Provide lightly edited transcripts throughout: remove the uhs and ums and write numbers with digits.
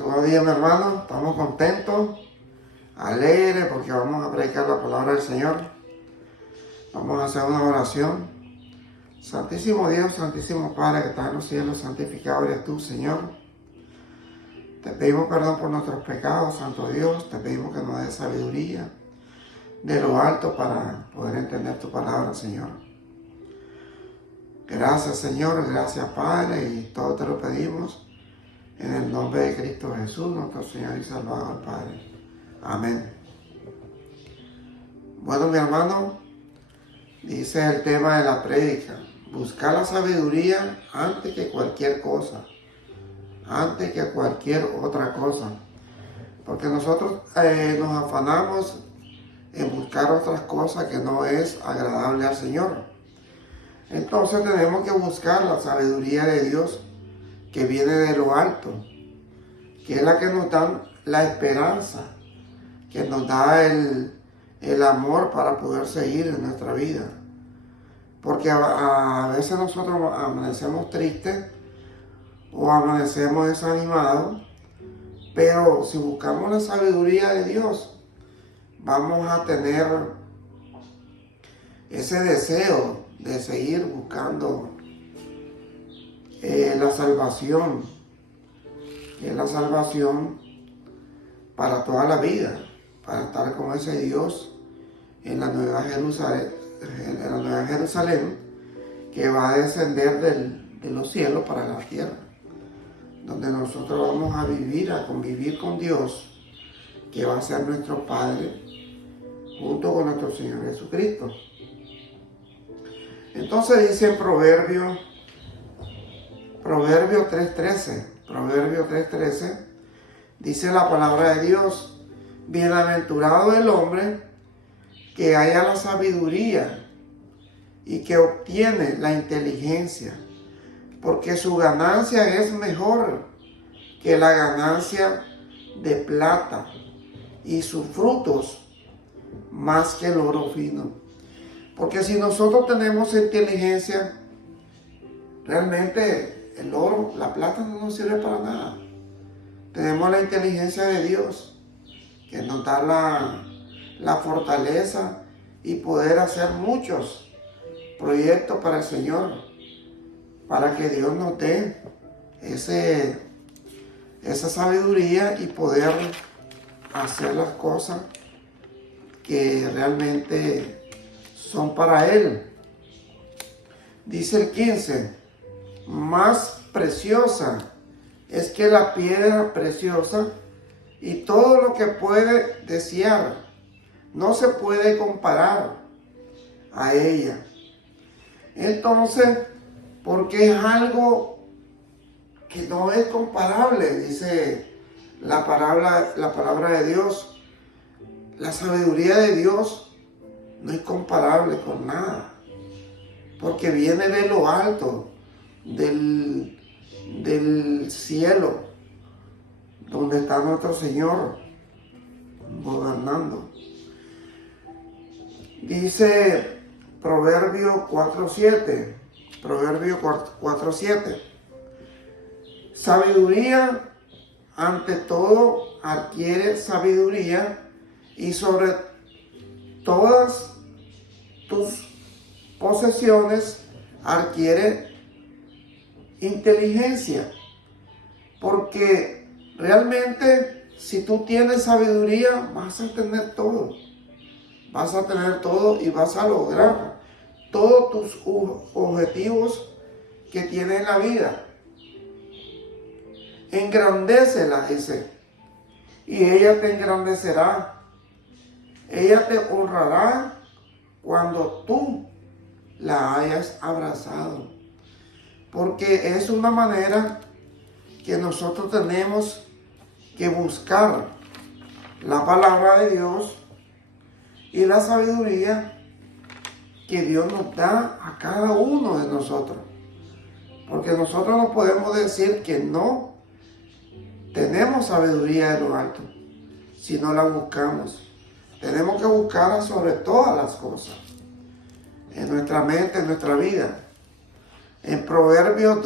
Buenos días, mi hermano. Estamos contentos, alegres, porque vamos a predicar la palabra del Señor. Vamos a hacer una oración. Santísimo Dios, Santísimo Padre que estás en los cielos, santificado eres tú, Señor. Te pedimos perdón por nuestros pecados, Santo Dios. Te pedimos que nos des sabiduría de lo alto para poder entender tu palabra, Señor. Gracias, Señor. Gracias, Padre. Y todo te lo pedimos en el nombre de Cristo Jesús, nuestro Señor y Salvador, Padre. Amén. Bueno, mi hermano, dice el tema de la prédica: buscar la sabiduría antes que cualquier cosa, antes que cualquier otra cosa. Porque nosotros nos afanamos en buscar otras cosas que no es agradable al Señor. Entonces tenemos que buscar la sabiduría de Dios que viene de lo alto, que es la que nos da la esperanza, que nos da el amor para poder seguir en nuestra vida. Porque a veces nosotros amanecemos tristes o amanecemos desanimados, pero si buscamos la sabiduría de Dios, vamos a tener ese deseo de seguir buscando la salvación, que es la salvación para toda la vida, para estar con ese Dios en la Nueva Jerusalén, que va a descender de los cielos para la tierra, donde nosotros vamos a vivir, a convivir con Dios, que va a ser nuestro Padre, junto con nuestro Señor Jesucristo. Entonces dice en Proverbio 3:13, dice la palabra de Dios: bienaventurado el hombre que halla la sabiduría y que obtiene la inteligencia, porque su ganancia es mejor que la ganancia de plata y sus frutos más que el oro fino. Porque si nosotros tenemos inteligencia, realmente el oro, la plata no nos sirve para nada. Tenemos la inteligencia de Dios, que nos da la fortaleza y poder hacer muchos proyectos para el Señor, para que Dios nos dé esa sabiduría y poder hacer las cosas que realmente son para Él. Dice el 15: más preciosa es que la piedra preciosa, y todo lo que puede desear no se puede comparar a ella. Entonces, porque es algo que no es comparable, dice la palabra de Dios. La sabiduría de Dios no es comparable con nada, porque viene de lo alto, del cielo, donde está nuestro Señor gobernando. Dice Proverbio 4:7, sabiduría ante todo adquiere sabiduría, y sobre todas tus posesiones adquiere inteligencia. Porque realmente si tú tienes sabiduría, vas a tener todo. Vas a tener todo y vas a lograr todos tus objetivos que tienes en la vida. Engrandécela, dice, y ella te engrandecerá. Ella te honrará cuando tú la hayas abrazado. Porque es una manera que nosotros tenemos que buscar la palabra de Dios y la sabiduría que Dios nos da a cada uno de nosotros. Porque nosotros no podemos decir que no tenemos sabiduría de lo alto si no la buscamos. Tenemos que buscarla sobre todas las cosas, en nuestra mente, en nuestra vida. En Proverbios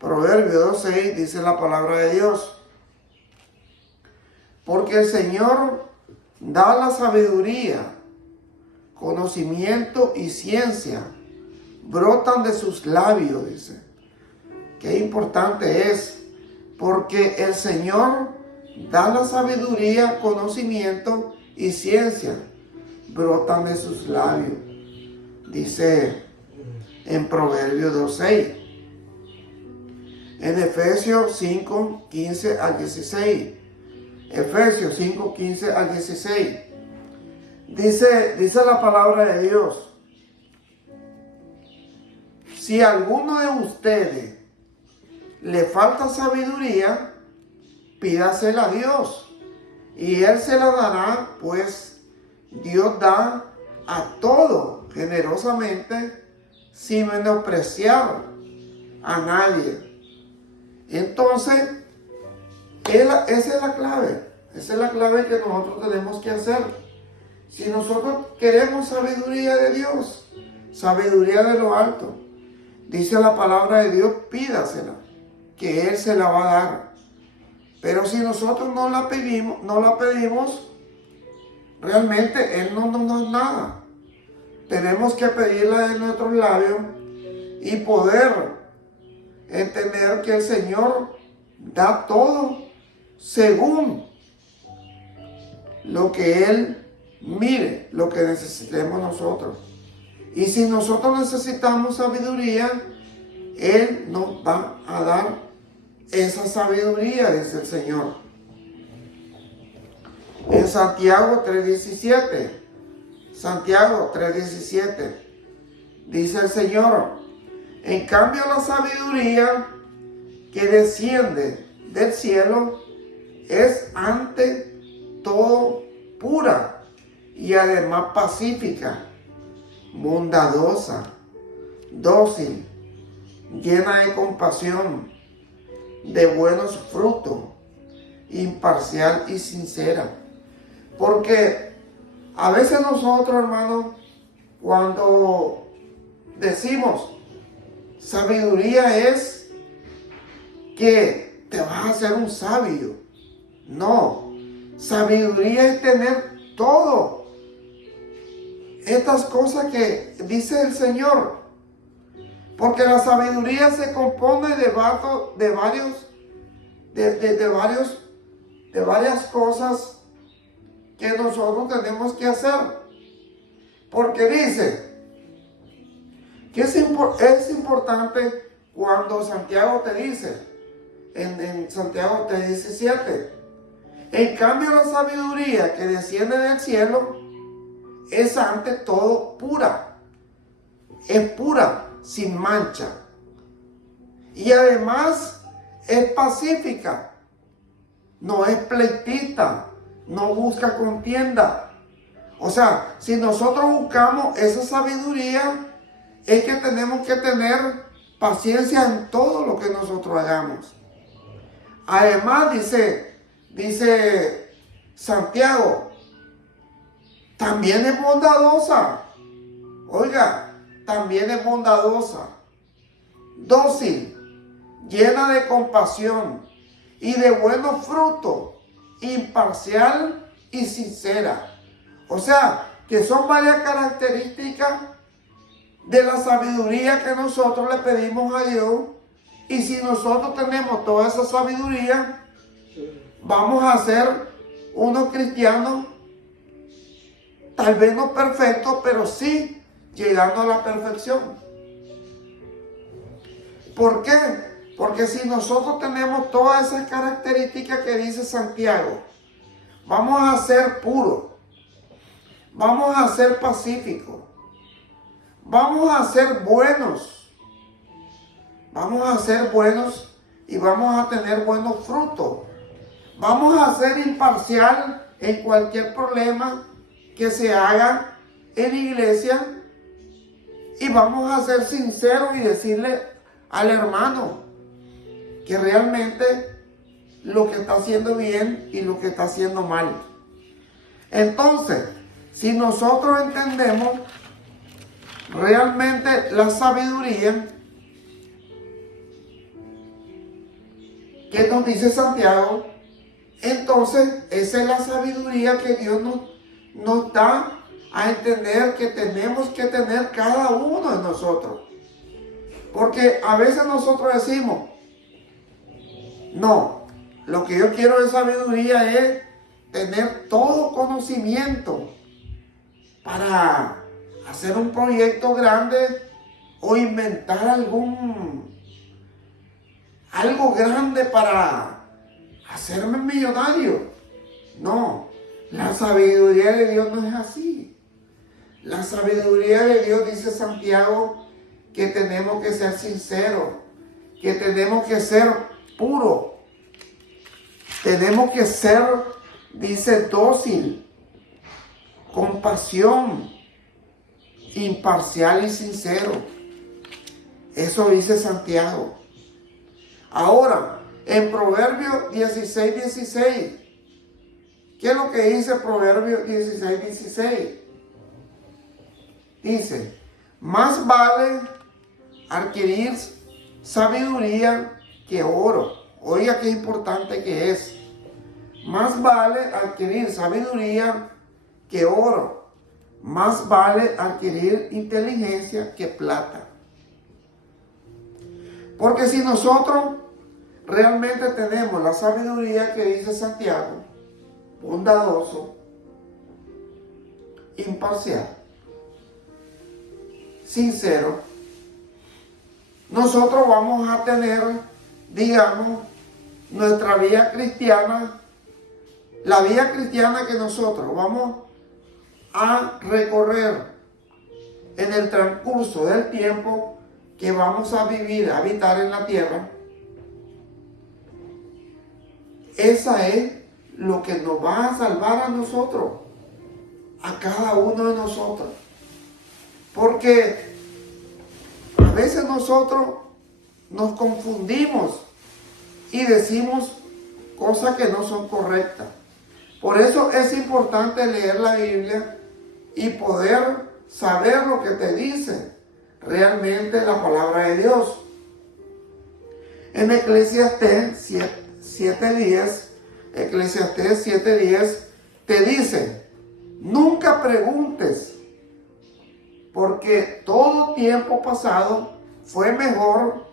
2:6 dice la palabra de Dios: porque el Señor da la sabiduría, conocimiento y ciencia. Brotan de sus labios, dice. Qué importante es, porque el Señor da la sabiduría, conocimiento y ciencia. Brotan de sus labios. Dice en Proverbios 2:6. En Efesios 5:15 al 16. Efesios 5:15 al 16. Dice la palabra de Dios: si a alguno de ustedes le falta sabiduría, pídasela a Dios, y Él se la dará, pues Dios da a todo generosamente, sin menospreciar a nadie. Entonces, esa es la clave. Esa es la clave que nosotros tenemos que hacer. Si nosotros queremos sabiduría de Dios, sabiduría de lo alto, dice la palabra de Dios, pídasela, que Él se la va a dar. Pero si nosotros no la pedimos, realmente Él no nos da nada. Tenemos que pedirla de nuestros labios y poder entender que el Señor da todo según lo que Él mire, lo que necesitemos nosotros. Y si nosotros necesitamos sabiduría, Él nos va a dar esa sabiduría, dice el Señor. En Santiago 3:17, Santiago 3:17, dice el Señor: en cambio la sabiduría que desciende del cielo es ante todo pura y además pacífica, bondadosa, dócil, llena de compasión, de buenos frutos, imparcial y sincera. Porque a veces nosotros, hermanos, cuando decimos sabiduría es que te vas a hacer un sabio. No, sabiduría es tener todo estas cosas que dice el Señor. Porque la sabiduría se compone de varias cosas que nosotros tenemos que hacer. Porque dice que es importante cuando Santiago te dice, en Santiago 3:17, en cambio la sabiduría que desciende del cielo es ante todo pura. Es pura, sin mancha. Y además es pacífica. No es pleitista. No busca contienda. O sea, si nosotros buscamos esa sabiduría, es que tenemos que tener paciencia en todo lo que nosotros hagamos. Además, dice Santiago, también es bondadosa. Oiga, también es bondadosa, dócil, llena de compasión y de buenos frutos, imparcial y sincera. O sea, que son varias características de la sabiduría que nosotros le pedimos a Dios. Y si nosotros tenemos toda esa sabiduría, vamos a ser unos cristianos, tal vez no perfectos, pero sí llegando a la perfección. ¿Por qué? Porque si nosotros tenemos todas esas características que dice Santiago, vamos a ser puros, vamos a ser pacíficos, vamos a ser buenos, y vamos a tener buenos frutos. Vamos a ser imparcial en cualquier problema que se haga en la iglesia, y vamos a ser sinceros y decirle al hermano que realmente lo que está haciendo bien y lo que está haciendo mal. Entonces, si nosotros entendemos realmente la sabiduría que nos dice Santiago, Entonces, esa es la sabiduría que Dios nos da a entender que tenemos que tener cada uno de nosotros. Porque a veces nosotros decimos, no, lo que yo quiero de sabiduría es tener todo conocimiento para hacer un proyecto grande o inventar algo grande para hacerme millonario. No, la sabiduría de Dios no es así. La sabiduría de Dios, dice Santiago, que tenemos que ser sinceros, que tenemos que ser puros, tenemos que ser, dice, dócil, compasión, imparcial y sincero. Eso dice Santiago. Ahora, en Proverbios 16:16, ¿qué es lo que dice Proverbios 16:16? Dice, más vale adquirir sabiduría que oro. Oiga qué importante que es. Más vale adquirir sabiduría que oro. Más vale adquirir inteligencia que plata. Porque si nosotros realmente tenemos la sabiduría que dice Santiago, bondadoso, imparcial, sincero, nosotros vamos a tener, digamos, nuestra vida cristiana, la vida cristiana que nosotros vamos a recorrer en el transcurso del tiempo que vamos a vivir, a habitar en la tierra. Esa es lo que nos va a salvar a nosotros, a cada uno de nosotros. Porque a veces nosotros nos confundimos y decimos cosas que no son correctas. Por eso es importante leer la Biblia y poder saber lo que te dice realmente la palabra de Dios. En Eclesiastés 7:10 te dice, nunca preguntes, porque todo tiempo pasado fue mejor.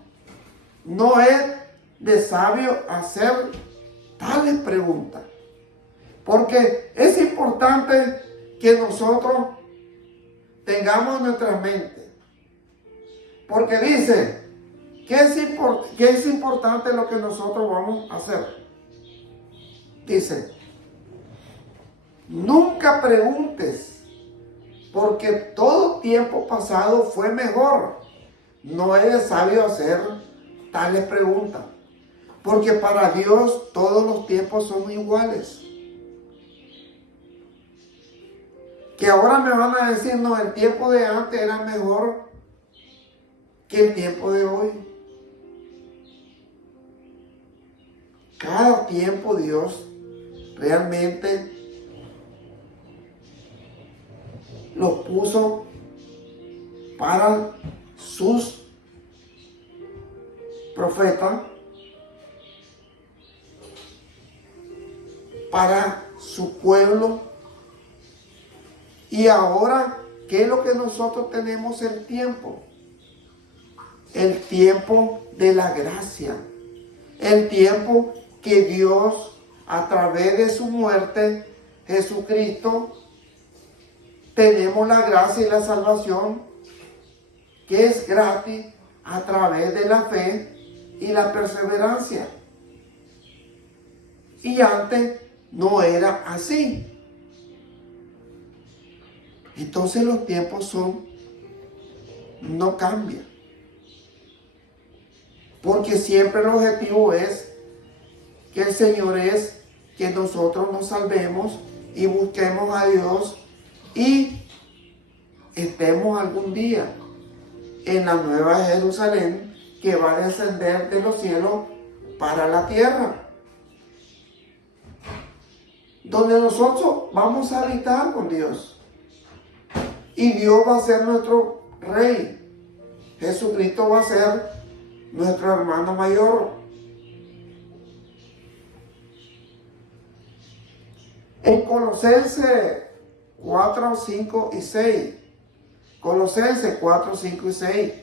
No es de sabio hacer tales preguntas. Porque es importante que nosotros tengamos nuestra mente. Porque dice, ¿qué es importante lo que nosotros vamos a hacer? Dice, nunca preguntes, porque todo tiempo pasado fue mejor. No es de sabio hacer tales preguntas, porque para Dios todos los tiempos son iguales. Que ahora me van a decir, no, el tiempo de antes era mejor que el tiempo de hoy. Cada tiempo Dios realmente lo puso para sus profetas, para su pueblo. Y ahora, ¿qué es lo que nosotros tenemos? El tiempo de la gracia, el tiempo que Dios, a través de su muerte, Jesucristo, tenemos la gracia y la salvación que es gratis a través de la fe y la perseverancia. Y antes no era así. Entonces los tiempos no cambian. Porque siempre el objetivo es que el Señor es que nosotros nos salvemos y busquemos a Dios y estemos algún día en la nueva Jerusalén que va a descender de los cielos para la tierra, donde nosotros vamos a habitar con Dios. Y Dios va a ser nuestro Rey. Jesucristo va a ser nuestro hermano mayor. En Colosenses 4, 5 y 6. Colosenses 4, 5 y 6.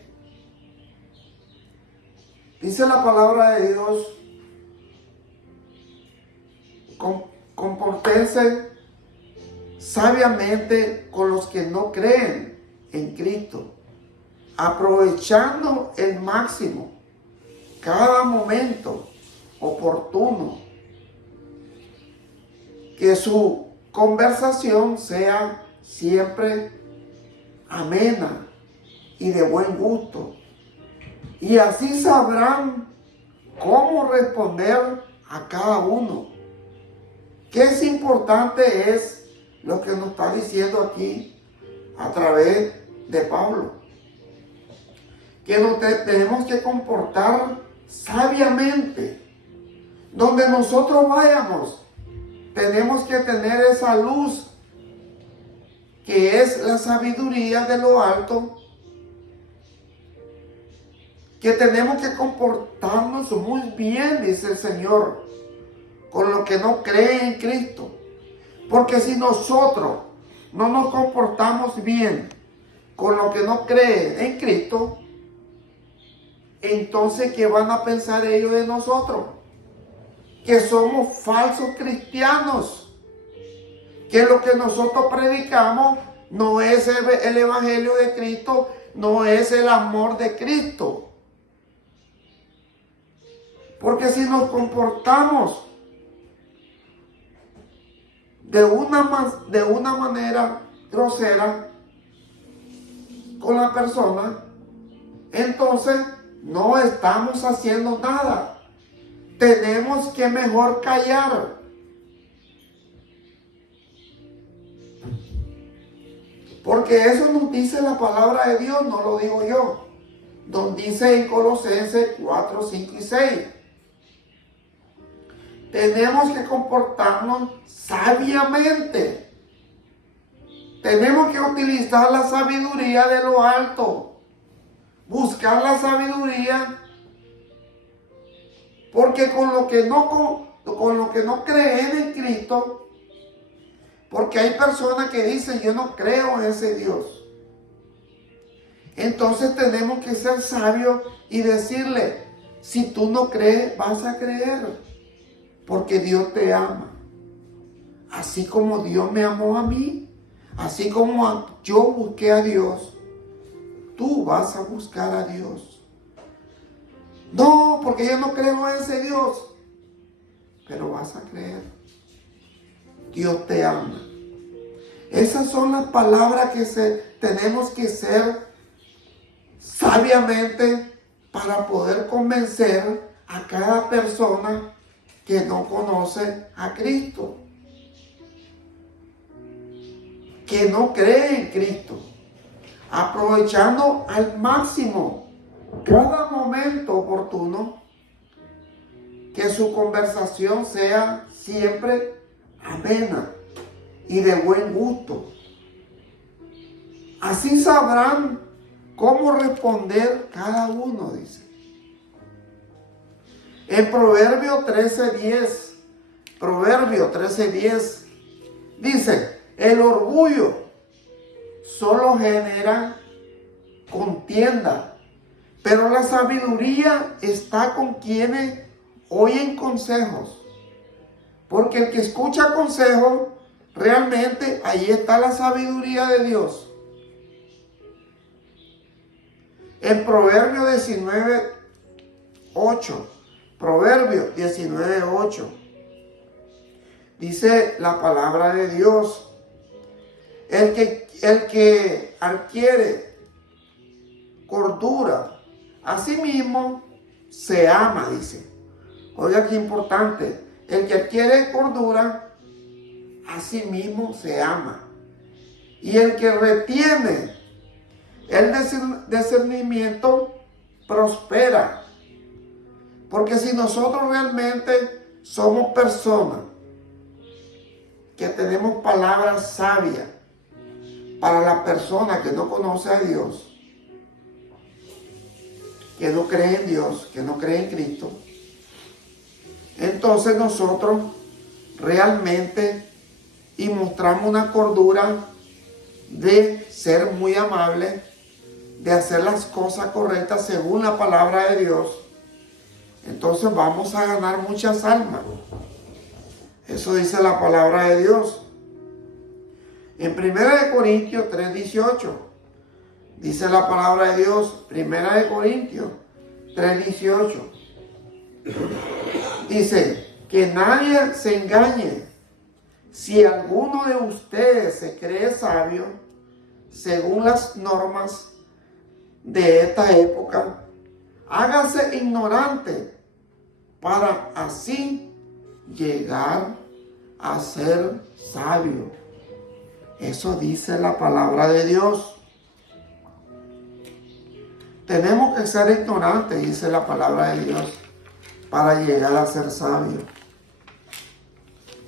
Dice la palabra de Dios, comportense sabiamente con los que no creen en Cristo, aprovechando el máximo cada momento oportuno, que su conversación sea siempre amena y de buen gusto, y así sabrán cómo responder a cada uno. ¿Qué es importante es lo que nos está diciendo aquí a través de Pablo? Que nos tenemos que comportar sabiamente. Donde nosotros vayamos, tenemos que tener esa luz que es la sabiduría de lo alto, que tenemos que comportarnos muy bien, dice el Señor, con lo que no cree en Cristo. Porque si nosotros no nos comportamos bien con lo que no cree en Cristo, entonces ¿qué van a pensar ellos de nosotros? Que somos falsos cristianos, que lo que nosotros predicamos no es el evangelio de Cristo, no es el amor de Cristo. Porque si nos comportamos de una manera grosera con la persona, entonces no estamos haciendo nada. Tenemos que mejor callar. Porque eso nos dice la palabra de Dios, no lo digo yo. Nos dice en Colosenses 4, 5 y 6. Tenemos que comportarnos sabiamente. Tenemos que utilizar la sabiduría de lo alto. Buscar la sabiduría. Porque con lo que no creen en Cristo, porque hay personas que dicen, yo no creo en ese Dios. Entonces tenemos que ser sabios y decirle, si tú no crees, vas a creer. Porque Dios te ama. Así como Dios me amó a mí, así como yo busqué a Dios, tú vas a buscar a Dios. No, porque yo no creo en ese Dios. Pero vas a creer. Dios te ama. Esas son las palabras que tenemos que ser sabiamente para poder convencer a cada persona que no conoce a Cristo, que no cree en Cristo, aprovechando al máximo cada momento oportuno, que su conversación sea siempre amena y de buen gusto. Así sabrán cómo responder cada uno, dice. En Proverbio 13:10, dice, el orgullo solo genera contienda, pero la sabiduría está con quienes oyen consejos. Porque el que escucha consejos, realmente ahí está la sabiduría de Dios. En Proverbio 19:8. Proverbio 19:8. Dice la palabra de Dios. El que adquiere cordura, a sí mismo se ama, dice. Oiga qué importante. El que adquiere cordura, a sí mismo se ama. Y el que retiene el discernimiento prospera. Porque si nosotros realmente somos personas que tenemos palabras sabias para la persona que no conoce a Dios, que no cree en Dios, que no cree en Cristo, entonces nosotros realmente y mostramos una cordura de ser muy amable, de hacer las cosas correctas según la palabra de Dios, entonces vamos a ganar muchas almas. Eso dice la palabra de Dios. En 1 Corintios 3:18 dice la palabra de Dios, 1 Corintios 3:18. Dice, que nadie se engañe. Si alguno de ustedes se cree sabio, según las normas de esta época, hágase ignorante para así llegar a ser sabio. Eso dice la palabra de Dios. Tenemos que ser ignorantes, dice la palabra de Dios, para llegar a ser sabios.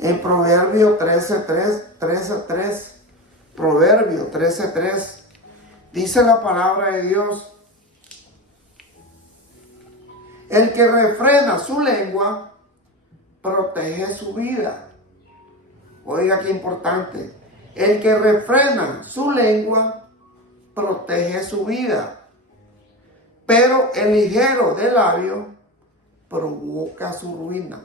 En Proverbios 13:3, Proverbios 13:3, dice la palabra de Dios, el que refrena su lengua protege su vida. Oiga qué importante. El que refrena su lengua protege su vida. Pero el ligero de labio provoca su ruina.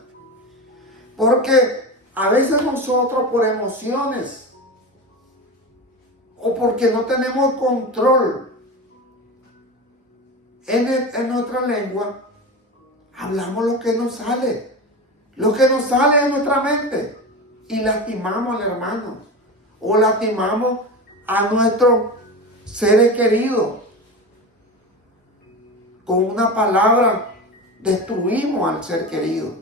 Porque a veces nosotros por emociones o porque no tenemos control en nuestra lengua, hablamos lo que nos sale de nuestra mente y lastimamos al hermano o lastimamos a nuestros seres queridos. Con una palabra destruimos al ser querido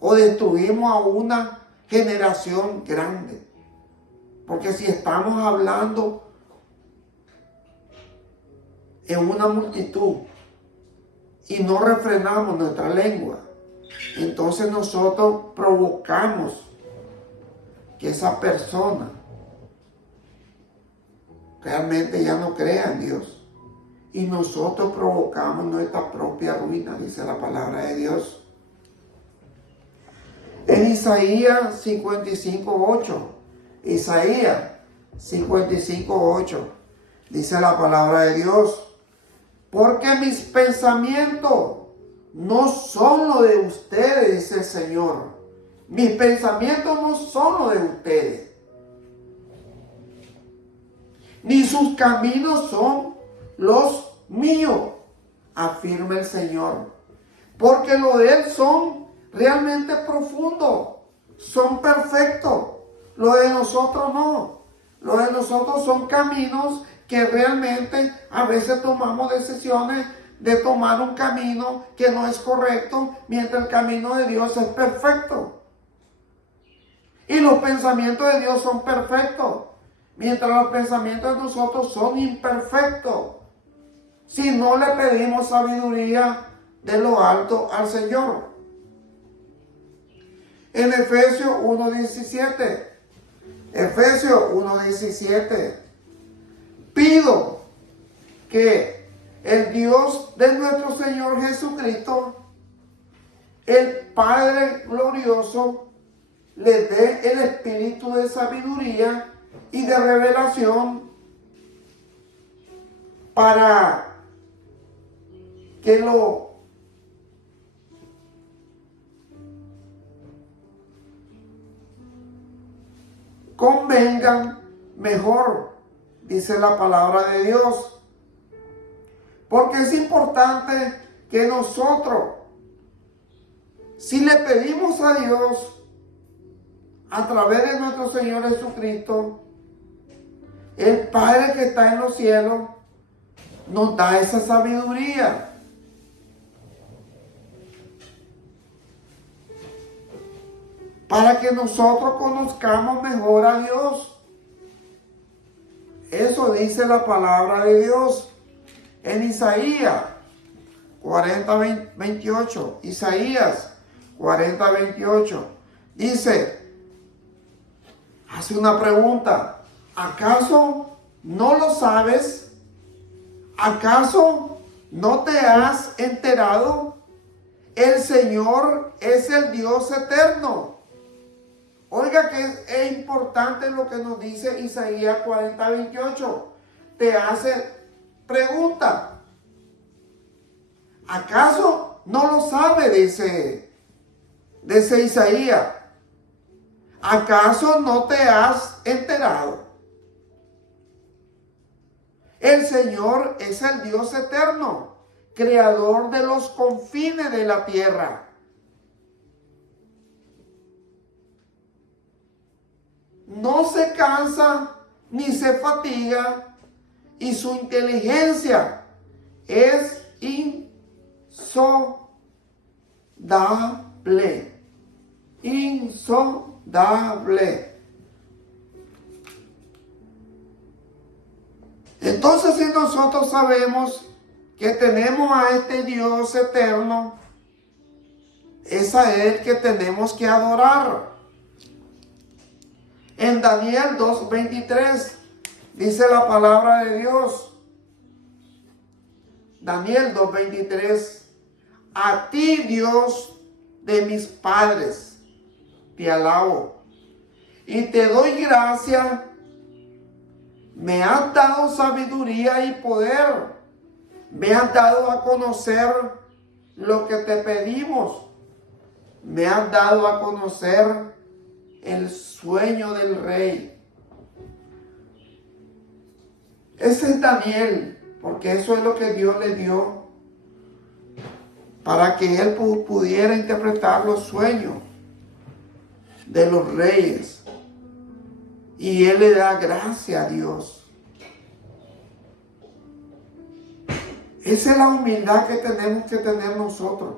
o destruimos a una generación grande. Porque si estamos hablando en una multitud y no refrenamos nuestra lengua, entonces nosotros provocamos que esa persona realmente ya no crea en Dios. Y nosotros provocamos nuestra propia ruina, dice la palabra de Dios. En Isaías 55:8, Isaías 55:8, dice la palabra de Dios, porque mis pensamientos no son los de ustedes, dice el Señor. Mis pensamientos no son los de ustedes, ni sus caminos son los míos, afirma el Señor. Porque lo de Él son realmente profundos, son perfectos. Lo de nosotros no. Lo de nosotros son caminos que realmente a veces tomamos decisiones de tomar un camino que no es correcto, mientras el camino de Dios es perfecto. Y los pensamientos de Dios son perfectos, mientras los pensamientos de nosotros son imperfectos. Si no le pedimos sabiduría de lo alto al Señor. En Efesios 1:17, Efesios 1:17, pido que el Dios de nuestro Señor Jesucristo, el Padre glorioso, le dé el espíritu de sabiduría y de revelación para que lo convengan mejor, dice la palabra de Dios. Porque es importante que nosotros, si le pedimos a Dios a través de nuestro Señor Jesucristo, el Padre que está en los cielos nos da esa sabiduría. Para que nosotros conozcamos mejor a Dios. Eso dice la palabra de Dios. En Isaías 40:28, Isaías 40:28, dice, hace una pregunta, ¿acaso no lo sabes? ¿Acaso no te has enterado? El Señor es el Dios eterno, Oiga que es importante lo que nos dice Isaías 40:28. Te hace pregunta. ¿Acaso no lo sabe? Dice Isaías. ¿Acaso no te has enterado? El Señor es el Dios eterno, creador de los confines de la tierra. No se cansa ni se fatiga, y su inteligencia es insondable. Insondable. Entonces, si nosotros sabemos que tenemos a este Dios eterno, es a Él que tenemos que adorar. En Daniel 2:23 dice la palabra de Dios. Daniel 2:23. A ti, Dios de mis padres, te alabo y te doy gracias. Me has dado sabiduría y poder. Me has dado a conocer lo que te pedimos. Me has dado a conocer el sueño del rey. Ese es Daniel, porque eso es lo que Dios le dio para que él pudiera interpretar los sueños de los reyes. Y él le da gracias a Dios. Esa es la humildad que tenemos que tener nosotros.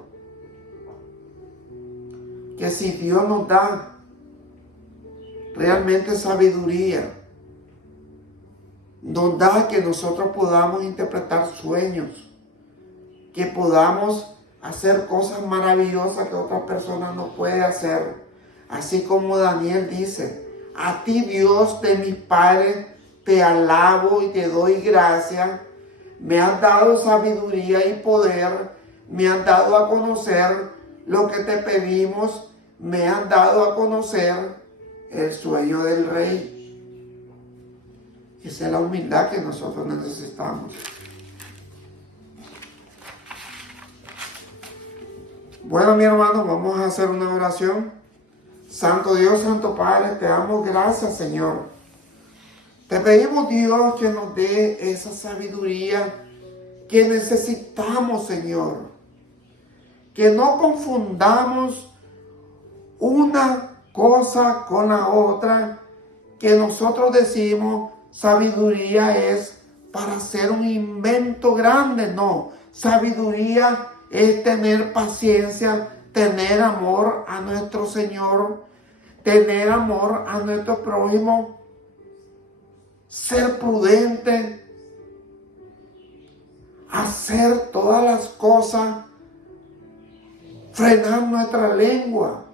Que si Dios nos da realmente sabiduría, nos da que nosotros podamos interpretar sueños, que podamos hacer cosas maravillosas que otra persona no puede hacer. Así como Daniel dice, a ti, Dios de mis padres, te alabo y te doy gracias. Me has dado sabiduría y poder. Me has dado a conocer lo que te pedimos. Me has dado a conocer el sueño del rey. Esa es la humildad que nosotros necesitamos. Bueno, mi hermano, vamos a hacer una oración. Santo Dios, Santo Padre, te damos gracias, Señor. Te pedimos, Dios, que nos dé esa sabiduría que necesitamos, Señor. Que no confundamos una cosa con la otra, que nosotros decimos sabiduría es para hacer un invento grande. No, sabiduría es tener paciencia, tener amor a nuestro Señor, tener amor a nuestro prójimo, ser prudente, hacer todas las cosas, frenar nuestra lengua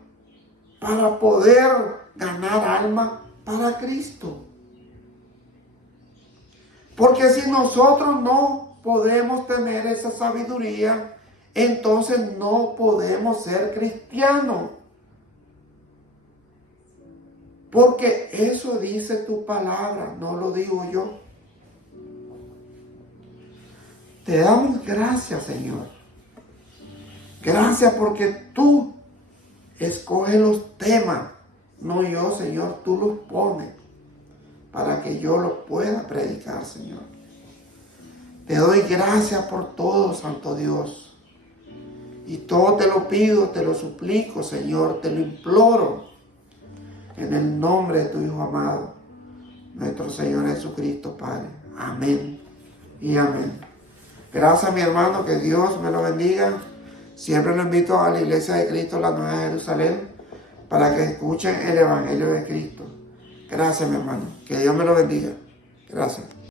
para poder ganar alma para Cristo. Porque si nosotros no podemos tener esa sabiduría, entonces no podemos ser cristianos. Porque eso dice tu palabra, no lo digo yo. Te damos gracias, Señor. Gracias porque tú escoges los temas, no yo, Señor. Tú los pones para que yo los pueda predicar, Señor. Te doy gracias por todo, Santo Dios. Y todo te lo pido, te lo suplico, Señor, te lo imploro. En el nombre de tu Hijo amado, nuestro Señor Jesucristo, Padre. Amén y amén. Gracias, mi hermano, que Dios me lo bendiga. Siempre lo invito a la Iglesia de Cristo, la Nueva Jerusalén, para que escuchen el Evangelio de Cristo. Gracias, mi hermano. Que Dios me lo bendiga. Gracias.